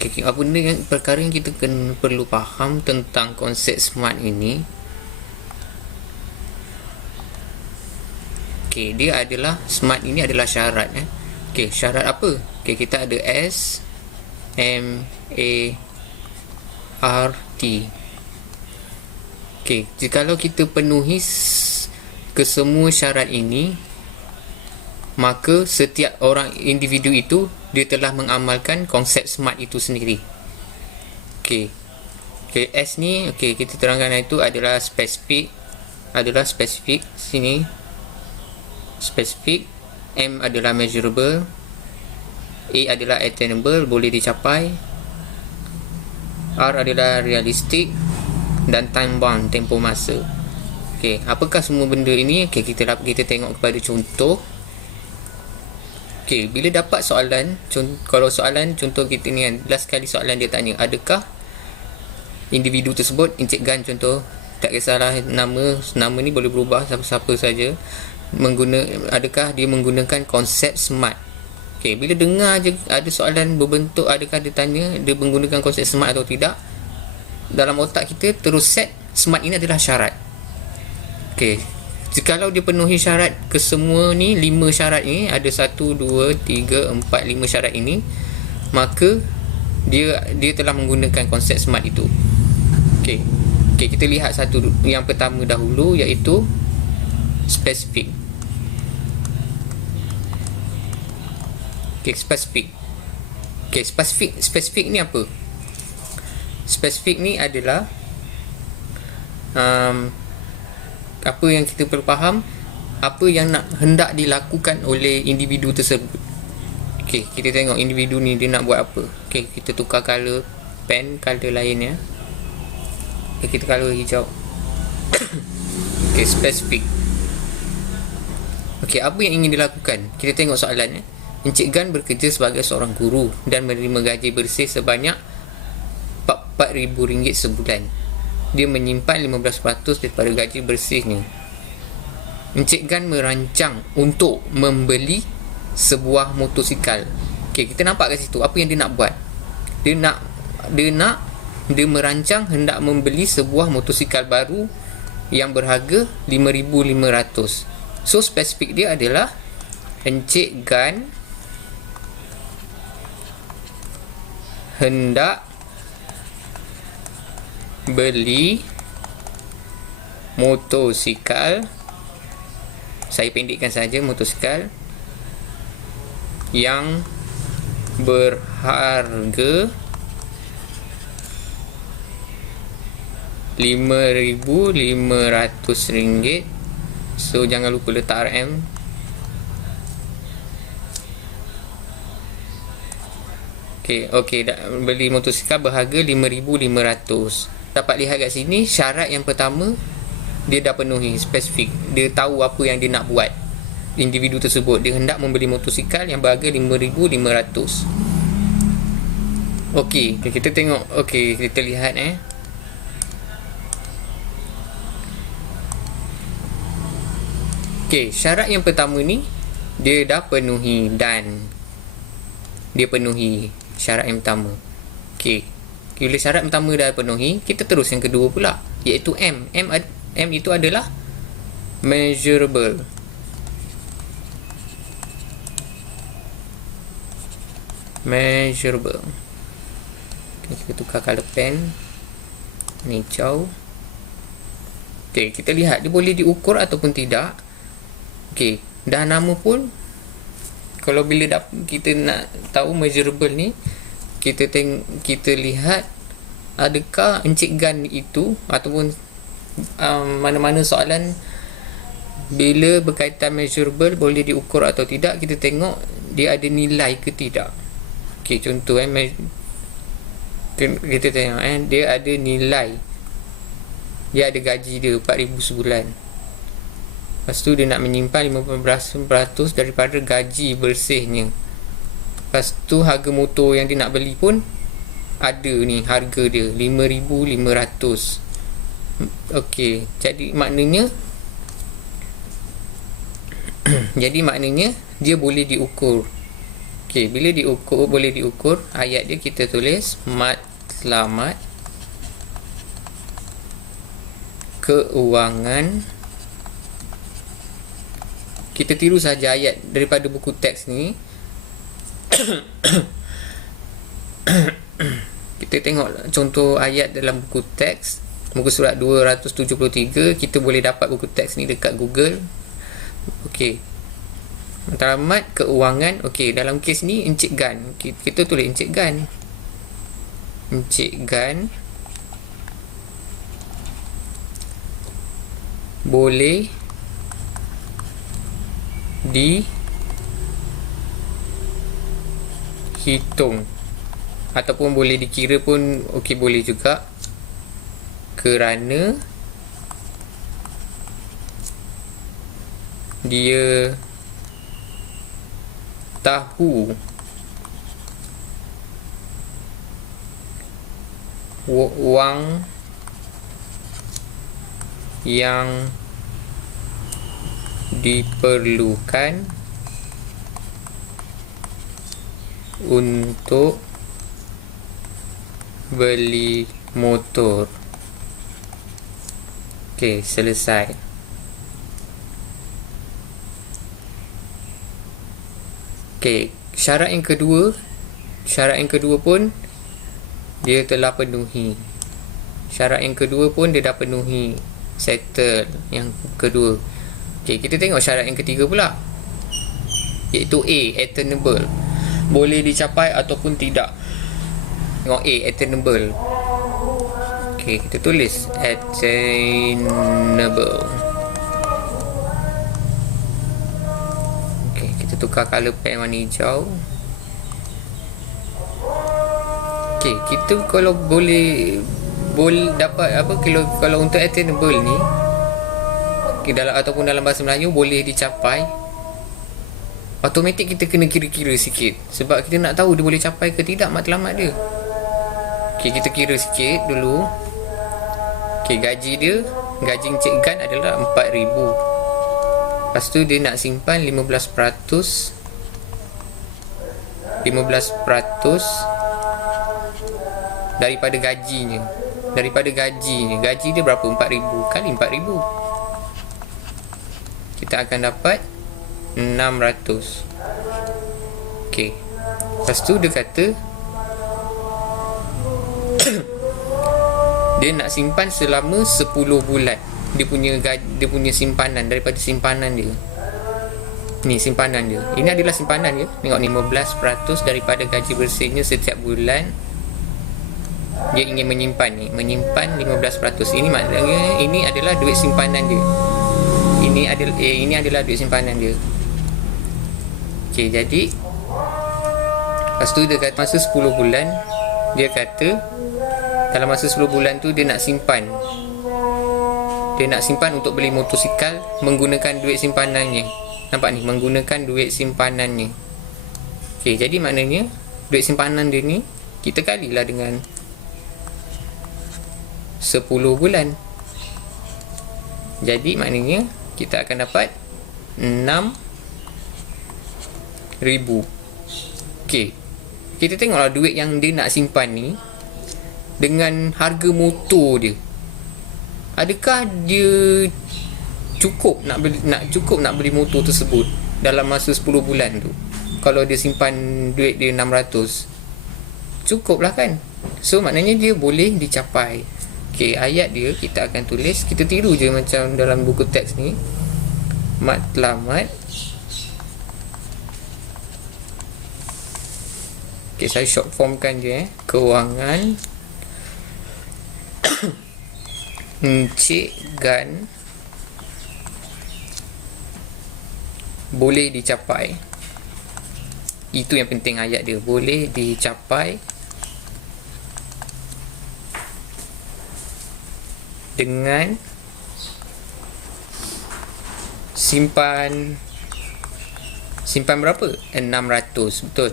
Okay, apa benda yang perkara yang kita perlu faham tentang konsep smart ini. Okay, dia adalah smart ini adalah syarat. Okay, syarat apa? Okay, kita ada S M A R T. Okay, jikalau kita penuhi kesemua syarat ini, maka setiap orang individu itu dia telah mengamalkan konsep smart itu sendiri. Okey. Okey, S ni okey kita terangkan itu adalah spesifik, sini spesifik, M adalah measurable, A adalah attainable, boleh dicapai, R adalah realistic, dan time bound, tempoh masa. Okey, apakah semua benda ini? Okey, kita tengok kepada contoh. Okay, bila dapat soalan, kalau soalan contoh kita ni kan, last kali soalan dia tanya, adakah individu tersebut, Encik Gan contoh, tak kisahlah nama ni boleh berubah, siapa-siapa saja, adakah dia menggunakan konsep smart. Okay, bila dengar je ada soalan berbentuk, adakah dia tanya dia menggunakan konsep smart atau tidak, dalam otak kita terus set smart ini adalah syarat. Okay, jikalau dia penuhi syarat kesemua ni, 5 syarat ni, ada 1, 2, 3, 4, 5 syarat ini, maka dia telah menggunakan konsep smart itu. Okey, kita lihat satu yang pertama dahulu, iaitu spesifik. Okey, spesifik. Okey, spesifik ni apa? Spesifik ni adalah apa yang kita perlu faham, apa yang hendak dilakukan oleh individu tersebut. Okey, kita tengok individu ni dia nak buat apa. Okey, kita tukar color pen, color lain ya. Okay, kita color hijau. Okey, spesifik. Okey, apa yang ingin dilakukan? Kita tengok soalan ya. Encik Gan bekerja sebagai seorang guru dan menerima gaji bersih sebanyak RM4,000 sebulan. Dia menyimpan 15% daripada gaji bersihnya. Encik Gan merancang untuk membeli sebuah motosikal. Okey, kita nampak kat situ apa yang dia nak buat. Dia merancang hendak membeli sebuah motosikal baru yang berharga RM5,500. So spesifik dia adalah Encik Gan hendak beli motosikal, saya pendekkan saja, motosikal yang berharga RM5,500. So jangan lupa letak RM. Okey, beli motosikal berharga RM5,500. Dapat lihat kat sini, syarat yang pertama dia dah penuhi, spesifik. Dia tahu apa yang dia nak buat. Individu tersebut dia hendak membeli motosikal yang berharga RM5,500. Okey, kita tengok. Okey, kita lihat Okey, syarat yang pertama ni dia dah penuhi, dan dia penuhi syarat yang pertama. Okey, bila syarat pertama dah penuhi, kita terus yang kedua pula, iaitu M. M itu adalah measurable. Okay, kita tukar color pen ni hijau. Okay, kita lihat dia boleh diukur ataupun tidak. Okay, dah nama pun, kalau bila kita nak tahu measurable ni, kita lihat adakah Encik Gan itu ataupun mana-mana soalan bila berkaitan measurable boleh diukur atau tidak, kita tengok dia ada nilai ke tidak. Okey, contoh kita tengok dia ada nilai, dia ada gaji dia RM4,000 sebulan. Lepas tu dia nak menyimpan 15% daripada gaji bersihnya. Lepas tu harga motor yang dia nak beli pun ada ni, harga dia RM5,500. Okey, jadi maknanya dia boleh diukur. Okey, bila diukur, boleh diukur, ayat dia kita tulis matlamat keuangan. Kita tiru saja ayat daripada buku teks ni. Kita tengok contoh ayat dalam buku teks muka surat 273. Kita boleh dapat buku teks ni dekat Google. Okey, matlamat keuangan. Okey, dalam kes ni Encik Gan, kita tulis Encik Gan. Encik Gan boleh dihitung ataupun boleh dikira pun okey, boleh juga, kerana dia tahu wang yang diperlukan untuk beli motor. Okey, selesai. Okey, syarat yang kedua pun dia telah penuhi. Syarat yang kedua pun dia dah penuhi. Settle yang kedua. Okey, kita tengok syarat yang ketiga pula, iaitu A, attainable, boleh dicapai ataupun tidak. Tengok A, attainable. Okey, kita tulis attainable. Okey, kita tukar color pen warna hijau. Okey, kita kalau boleh dapat apa, kalau untuk attainable ni ataupun dalam bahasa Melayu boleh dicapai, automatik kita kena kira-kira sikit, sebab kita nak tahu dia boleh capai ke tidak matlamat dia. Okey, kita kira sikit dulu. Okey, gaji Encik Gan adalah 4,000. Lepas tu dia nak simpan 15% daripada gajinya. Gaji dia berapa? 4,000 kali 4,000, kita akan dapat 600. Okey, lepas tu dia kata dia nak simpan selama 10 bulan. Dia punya simpanan, daripada simpanan dia. Ni simpanan dia. Ini adalah simpanan dia. Tengok ni, 15% daripada gaji bersihnya setiap bulan. Dia ingin menyimpan 15%. Ini maknanya ini adalah duit simpanan dia. Ini adalah duit simpanan dia. Okey, jadi lepas tu dia kata masa 10 bulan, dia kata dalam masa 10 bulan tu dia nak simpan untuk beli motosikal menggunakan duit simpanannya. Nampak ni, menggunakan duit simpanannya. Okey, jadi maknanya duit simpanan dia ni kita kalilah dengan 10 bulan. Jadi maknanya kita akan dapat 6,000. Okey, kita tengoklah duit yang dia nak simpan ni dengan harga motor dia. Adakah dia cukup nak beli motor tersebut dalam masa 10 bulan tu? Kalau dia simpan duit dia 600, cukup lah kan? So maknanya dia boleh dicapai. Okey, ayat dia kita akan tulis, kita tiru je macam dalam buku teks ni. Matlamat. Okey, saya short formkan je keuangan Encik Gan boleh dicapai. Itu yang penting ayat dia, boleh dicapai dengan simpan berapa? 600. Betul.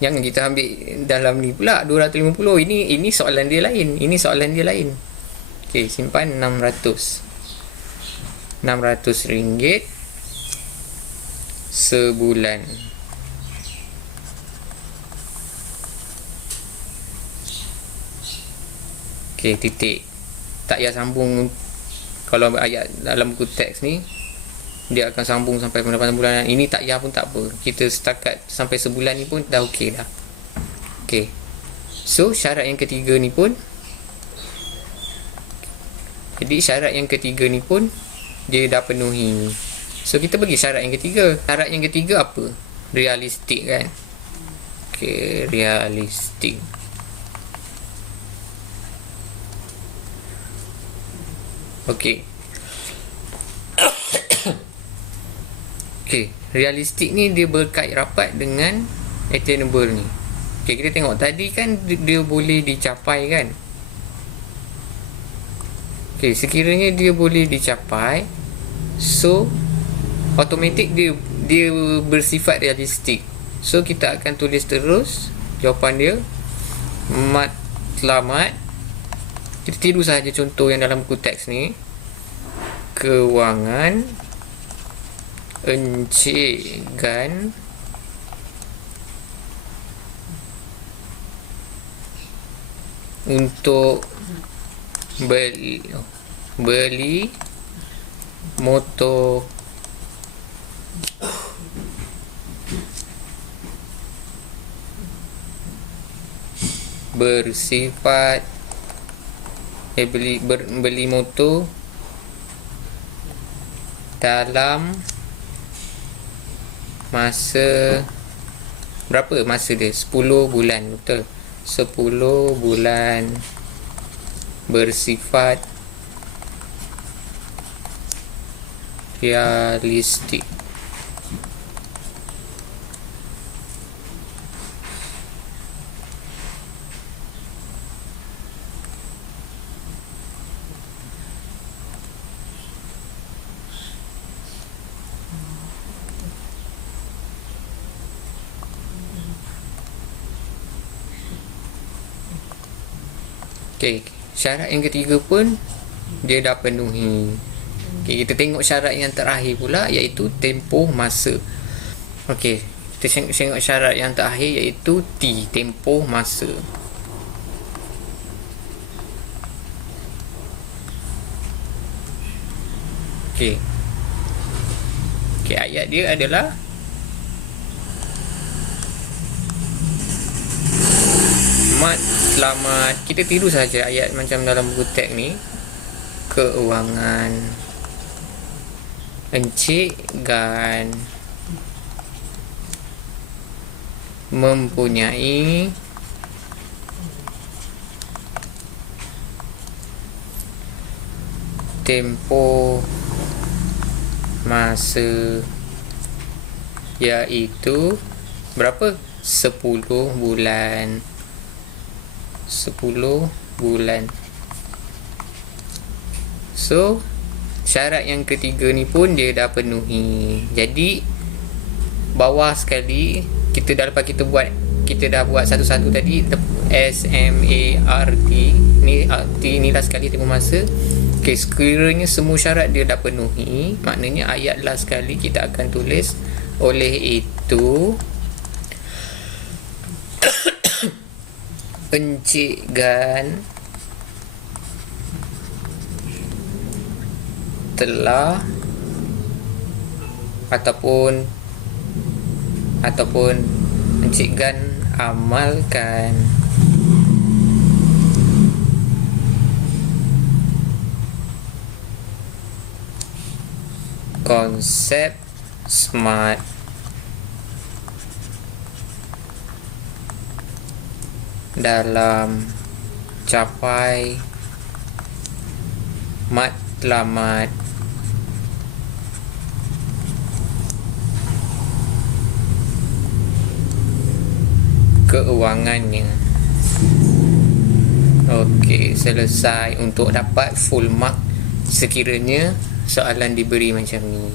Jangan kita ambil dalam ni pula 250. Ini soalan dia lain. Okey, simpan 600 ringgit sebulan. Okey, titik. Tak payah sambung. Kalau ayat dalam buku teks ni dia akan sambung sampai pendapatan bulanan. Ini tak payah pun tak apa. Kita setakat sampai sebulan ni pun dah okey dah. Okey. So syarat yang ketiga ni pun, jadi syarat yang ketiga ni pun dia dah penuhi. So kita pergi syarat yang ketiga. Syarat yang ketiga apa? Realistik kan. Okey, realistik. Okey. Okey, realistik ni dia berkait rapat dengan attainable ni. Okey, kita tengok tadi kan dia boleh dicapai kan. Okey, sekiranya dia boleh dicapai, so automatik dia bersifat realistik. So kita akan tulis terus jawapan dia matlamat. Kita tiru sahaja contoh yang dalam buku teks ni. Kewangan Encik Gan untuk beli motor bersifat beli motor dalam masa berapa masa dia? 10 bulan, betul? 10 bulan bersifat realistik. Okey, syarat yang ketiga pun dia dah penuhi. Okey, kita tengok syarat yang terakhir pula, iaitu tempoh masa. Okey, kita tengok syarat yang terakhir iaitu T, tempoh masa. Okey. Okey, ayat dia adalah matlamat. Kita tiru saja ayat macam dalam buku teks ni. Keuangan Encik Gan mempunyai tempoh masa iaitu berapa? 10 bulan. 10 bulan. So syarat yang ketiga ni pun dia dah penuhi. Jadi bawah sekali kita dah lepas kita dah buat satu-satu tadi, SMART ni arti ni last sekali tempoh masa. Okey, sekiranya semua syarat dia dah penuhi, maknanya ayat last sekali kita akan tulis oleh itu Encik Gan telah ataupun Encik Gan amalkan konsep SMART dalam capai matlamat keuangannya. Okey, selesai untuk dapat full mark sekiranya soalan diberi macam ni.